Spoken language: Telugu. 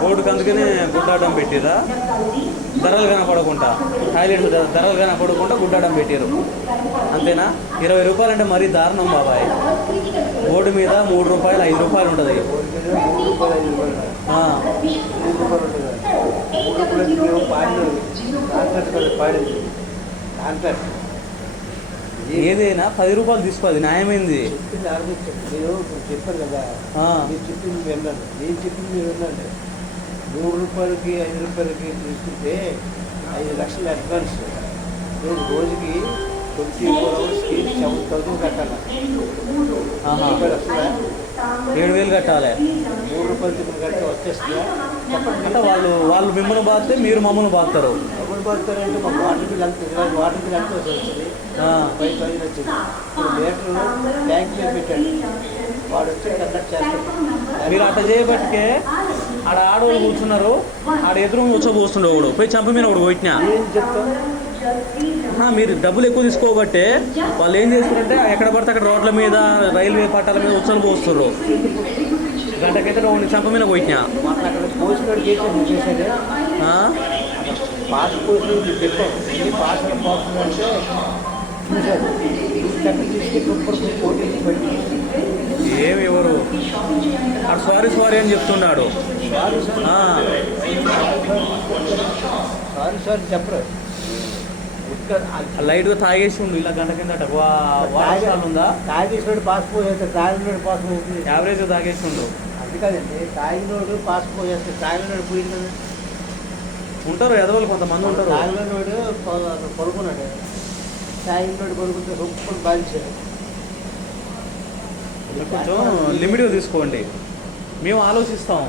బోర్డుకి అందుకనే గుడ్డాటం పెట్టిరా, ధరలు కనపడకుండా, హైలైట్స్ ధరలు కనపడకుండా గుడ్డాటం పెట్టారు అంతేనా. 20 రూపాయలు అంటే మరీ దారుణం బాబాయ్. బోర్డు మీద 3 రూపాయలు 5 రూపాయలు ఉంటుంది. ఏదైనా 10 రూపాయలు తీసుకోవాలి, న్యాయమైంది. చెప్పారు కదా, మీరు చెప్పింది విన్నాను, నేను చెప్పింది మీరు విన్నాను. 3 రూపాయలకి 5 రూపాయలకి తీసుకుంటే 5 లక్షల అడ్వాన్స్. నేను రోజుకి 24 అవర్స్కి 7,000 కట్టాలి. 7,000 కట్టాలి. 3 రూపాయలు చెప్పిన కడితే వచ్చేస్తుందా చెప్పండి. అంటే వాళ్ళు మిమ్మల్ని బాధితే మీరు మమ్మల్ని బాగుతారు. మమ్మల్ని బాగుతారంటే మాకు వాటర్ బిల్ అంత వాటర్ బిల్ అంత వచ్చింది, 5,000 వచ్చింది. లీటర్లు ట్యాంక్ మీద పెట్టాడు, వాడు వచ్చి కండక్ట్ చేస్తాడు. మీరు అట్లా చేయబట్టికే ఆడ ఆడవాళ్ళు కూర్చున్నారు, ఆడ ఎదురు కూర్చోబోస్తుండే ఒకడు పోయి చంప మీద ఒకడు కొట్టినా. ఏం చెప్తాం, మీరు డబ్బులు ఎక్కువ తీసుకోబట్టే వాళ్ళు ఏం చేస్తారంటే ఎక్కడ పడితే అక్కడ రోడ్ల మీద, రైల్వే పట్టాల మీద ఉచ్చలు పోస్తున్నారు. గంటకైతే ఒకటి చంప మీద కొట్టినా. మాకు అక్కడ పోసినోడు చేసేది పాస్ పోసి చెప్పాం, పాస్లో పోతుందంటే చూశారు, చక్కర తీసుకెళ్ళి పోటీ పెట్టి ఏమి ఎవరు సారీ సారీ అని చెప్తున్నాడు. సారీ చెప్పరు. లైట్గా తాగేసి ఉండు ఇలా గంట కిందట వారాలు ఉందా. తాగేసినోడు పాస్ పోసేస్తే తాగినోడు పాస్ పోతుంది, యావరేజ్ తాగేసి ఉండు. అది కాదండి, తాగినోడు పాస్ పోసేస్తే తాగినోడు పోయింది కదా. ఉంటారు ఎదవలు కొంతమంది ఉంటారు. తాగినోడు పడుకున్నాడు, తాగినోడు పడుకుంటే రొప్పని బాధించాడు. కొంచెం లిమిట్గా తీసుకోండి, మేము ఆలోచిస్తాం.